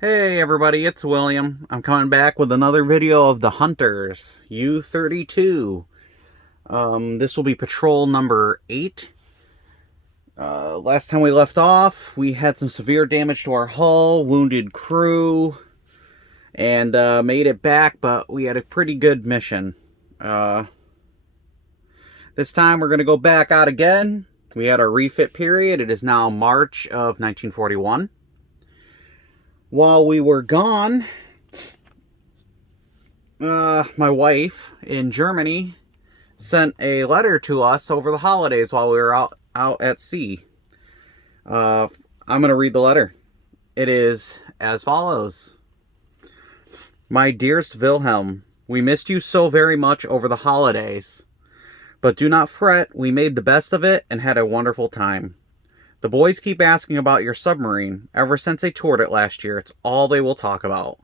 Hey everybody, it's William. I'm coming back with another video of the Hunters, U-32. This will be patrol number 8. Last time we left off, we had some severe damage to our hull, wounded crew, and made it back, but we had a pretty good mission. This time we're going to go back out again. We had our refit period. It is now March of 1941. While we were gone, my wife in Germany sent a letter to us over the holidays while we were out at sea. I'm going to read the letter. It is as follows. My dearest Wilhelm, we missed you so very much over the holidays. But do not fret, we made the best of it and had a wonderful time. The boys keep asking about your submarine. Ever since they toured it last year, it's all they will talk about.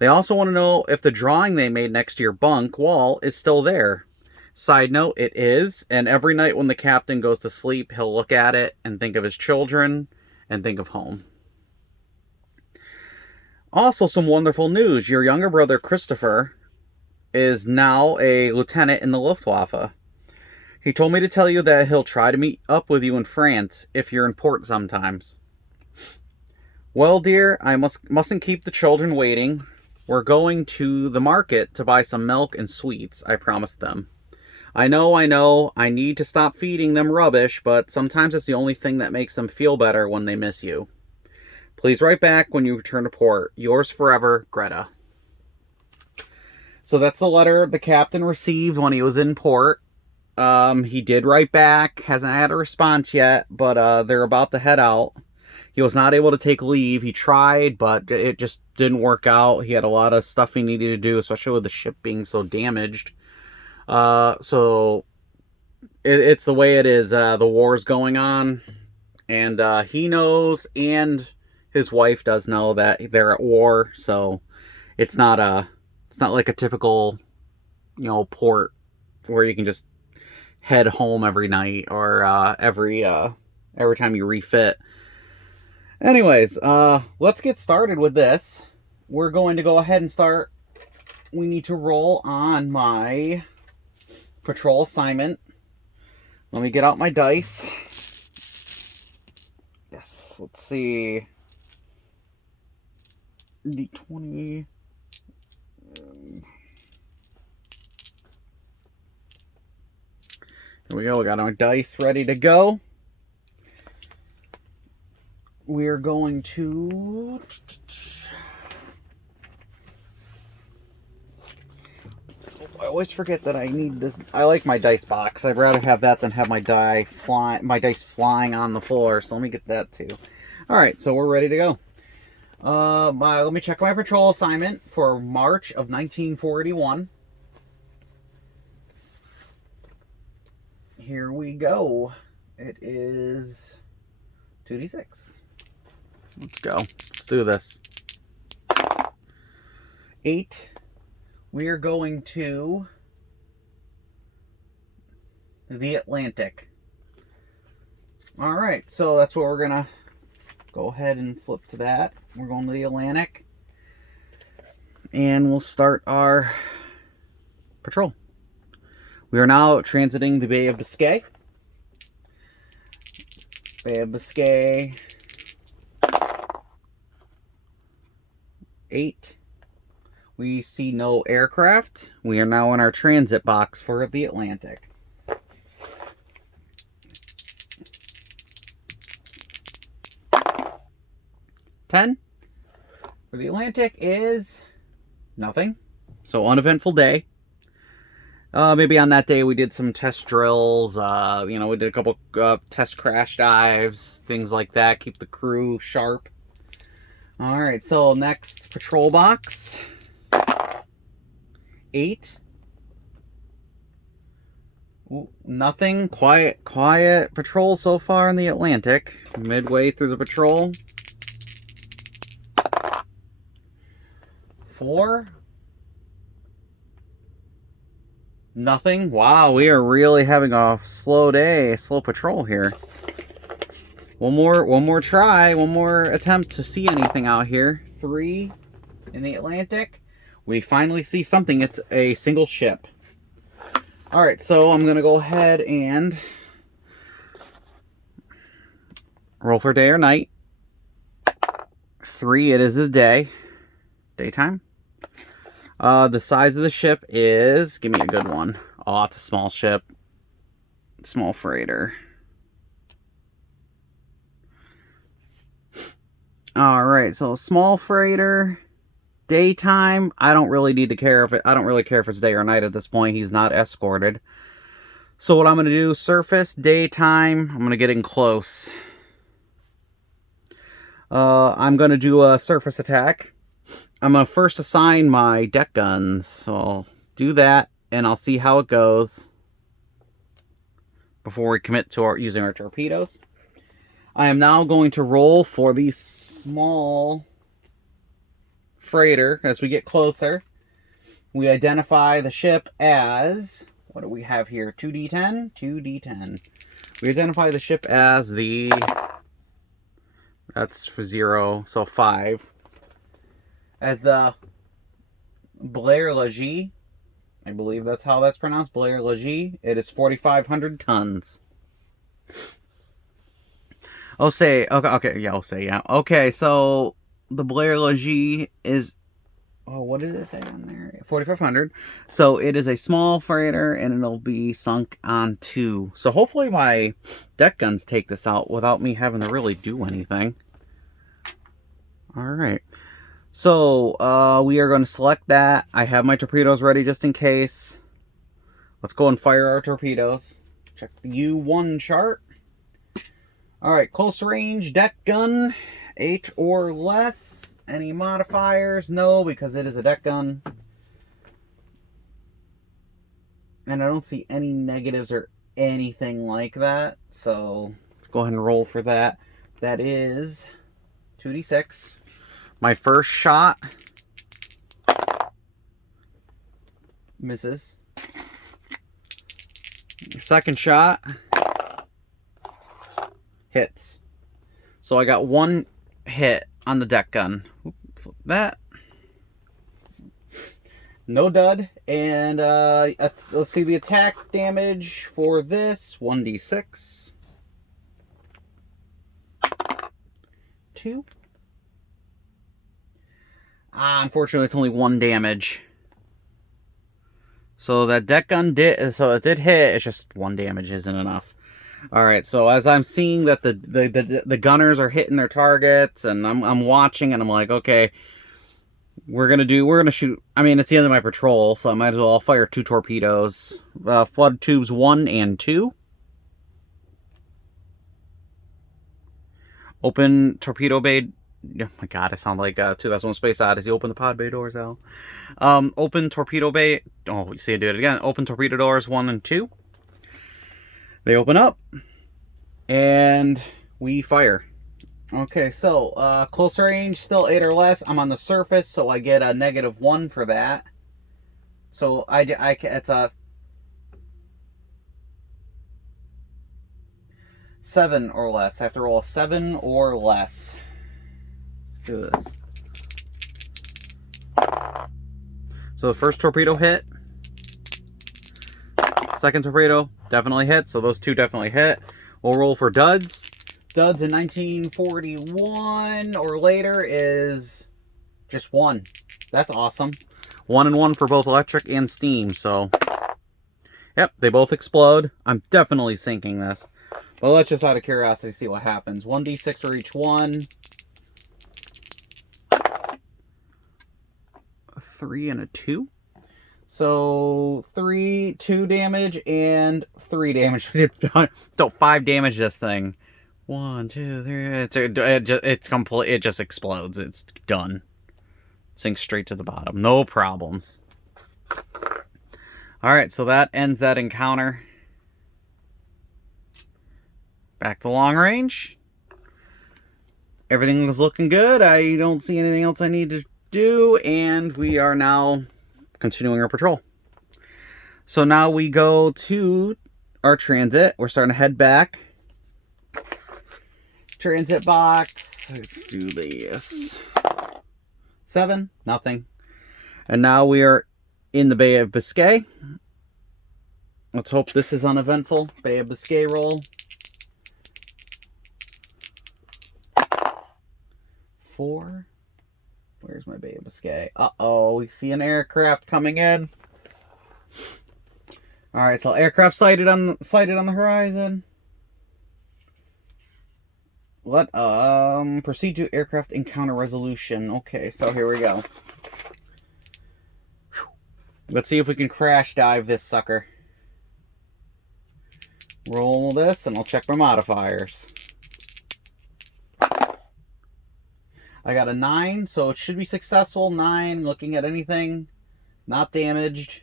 They also want to know if the drawing they made next to your bunk wall is still there. Side note, it is, and every night when the captain goes to sleep, he'll look at it and think of his children and think of home. Also, some wonderful news. Your younger brother, Christopher, is now a lieutenant in the Luftwaffe. He told me to tell you that he'll try to meet up with you in France if you're in port sometimes. Well, dear, I mustn't keep the children waiting. We're going to the market to buy some milk and sweets, I promised them. I know, I need to stop feeding them rubbish, but sometimes it's the only thing that makes them feel better when they miss you. Please write back when you return to port. Yours forever, Greta. So that's the letter the captain received when he was in port. He did write back, hasn't had a response yet, but they're about to head out. He was not able to take leave. He tried, but it just didn't work out. He had a lot of stuff he needed to do, especially with the ship being so damaged. So it's the way it is. The war's going on, and he knows, and his wife does know that they're at war. So it's not like a typical, port where you can just head home every night or every time you refit. Anyways, let's get started with this. We're going to go ahead and start. We need to roll on my patrol assignment. Let me get out my dice. Yes, let's see. D20. Here we go. We got our dice ready to go. We're going to... I always forget that I need this. I like my dice box. I'd rather have that than have my dice flying on the floor. So let me get that too. All right, so we're ready to go. Let me check my patrol assignment for March of 1941. Here we go. It is 2d6. Let's go. Let's do this. 8. We are going to the Atlantic. All right, so that's what we're going to go ahead and flip to that. We're going to the Atlantic. And we'll start our patrol. We are now transiting the Bay of Biscay. Bay of Biscay. 8. We see no aircraft. We are now in our transit box for the Atlantic. 10 for the Atlantic is nothing. So uneventful day. Maybe on that day we did some test drills. We did a couple test crash dives, things like that. Keep the crew sharp. All right, so next patrol box. 8. Ooh, nothing. Quiet patrol so far in the Atlantic. Midway through the patrol. 4. Nothing. Wow, we are really having a slow day, slow patrol here. One more try, one more attempt to see anything out here. 3 in the Atlantic. We finally see something. It's a single ship. Alright, so I'm going to go ahead and roll for day or night. 3, it is the day. Daytime. The size of the ship is... Give me a good one. Oh, it's a small ship. Small freighter. Alright, so small freighter. Daytime. I don't really need to care if I don't really care if it's day or night at this point. He's not escorted. So what I'm going to do, surface, daytime. I'm going to get in close. I'm going to do a surface attack. I'm going to first assign my deck guns. So I'll do that, and I'll see how it goes before we commit to using our torpedoes. I am now going to roll for the small freighter. As we get closer, we identify the ship as... What do we have here? 2d10? 2d10. We identify the ship as the... That's for 0, so 5. As the Blair Leger. I believe that's how that's pronounced. Blair Leger. It is 4,500 tons. Okay, yeah. Okay, so the Blair Leger is... Oh, what did it say on there? 4,500. So it is a small freighter, and it'll be sunk on 2. So hopefully my deck guns take this out without me having to really do anything. Alright. So, we are going to select that. I have my torpedoes ready just in case. Let's go and fire our torpedoes. Check the U1 chart. Alright, close range, deck gun, 8 or less. Any modifiers? No, because it is a deck gun. And I don't see any negatives or anything like that. So, let's go ahead and roll for that. That is 2d6. My first shot misses. Second shot hits. So I got 1 hit on the deck gun. Flip that. No dud. And let's see the attack damage for this. 1d6. 2. Unfortunately, it's only 1 damage. So that deck gun did... So it did hit. It's just 1 damage isn't enough. Alright, so as I'm seeing that the gunners are hitting their targets, and I'm watching, and I'm like, okay, we're gonna shoot. I mean, it's the end of my patrol, so I might as well fire 2 torpedoes. Flood tubes 1 and 2. Open torpedo bay. Oh my god, I sound like 2001 Space Odyssey. Open the pod bay doors, Al. Open torpedo bay. Oh, you see I do it again. Open torpedo doors 1 and 2. They open up, and we fire. Okay, so close range, still 8 or less. I'm on the surface, so I get a -1 for that. So it's a 7 or less. I have to roll a 7 or less. Let's do this. So the first torpedo hit. Second torpedo definitely hit, so those 2 definitely hit. We'll roll for duds. Duds in 1941 or later is just 1. That's awesome. 1 and 1 for both electric and steam, so... Yep, they both explode. I'm definitely sinking this. But let's just out of curiosity see what happens. 1d6 for each one. 3 and a 2. So 2 damage and 3 damage. Don't 5 damage this thing. 1, 2, 3. It just explodes. It's done. Sinks straight to the bottom. No problems. All right, so that ends that encounter. Back to long range. Everything was looking good. I don't see anything else I need to do, and we are now continuing our patrol. So now we go to our transit. We're starting to head back. Transit box. Let's do this. 7, nothing. And now we are in the Bay of Biscay. Let's hope this is uneventful. Bay of Biscay roll. 4. Where's my Bay of Biscay? Uh-oh, we see an aircraft coming in. Alright, so aircraft sighted on the horizon. What? Proceed to aircraft encounter resolution. Okay, so here we go. Let's see if we can crash dive this sucker. Roll this, and I'll check my modifiers. I got a 9, so it should be successful. 9, looking at anything. Not damaged.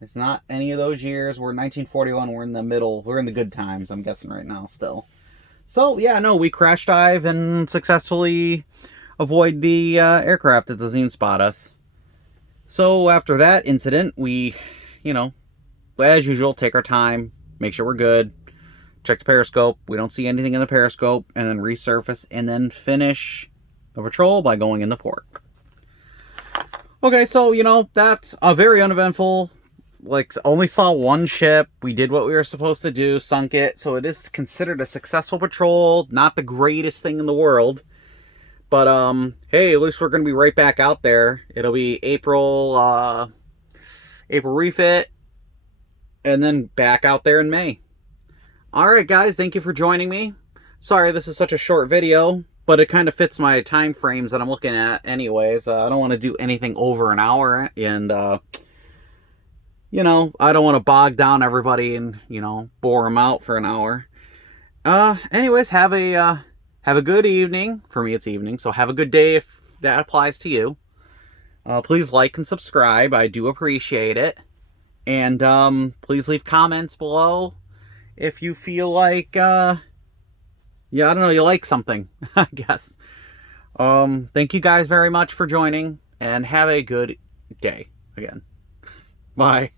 It's not any of those years. We're in 1941. We're in the middle. We're in the good times, I'm guessing right now still. So, yeah, no, we crash dive and successfully avoid the aircraft that doesn't even spot us. So, after that incident, we, you know, as usual, take our time, make sure we're good, check the periscope. We don't see anything in the periscope, and then resurface, and then finish the patrol by going into port. Okay, so, you know, that's a very uneventful, like, only saw one ship. We did what we were supposed to do, sunk it, so it is considered a successful patrol. Not the greatest thing in the world, but, hey, at least we're going to be right back out there. It'll be April refit, and then back out there in May. Alright, guys, thank you for joining me. Sorry this is such a short video, but it kind of fits my time frames that I'm looking at anyways. I don't want to do anything over an hour, and, you know, I don't want to bog down everybody and, you know, bore them out for an hour. Anyways, have a good evening. For me, it's evening, so have a good day if that applies to you. Please like and subscribe. I do appreciate it. And, please leave comments below if you feel like, yeah, I don't know, you like something, I guess. Thank you guys very much for joining, and have a good day again. Bye.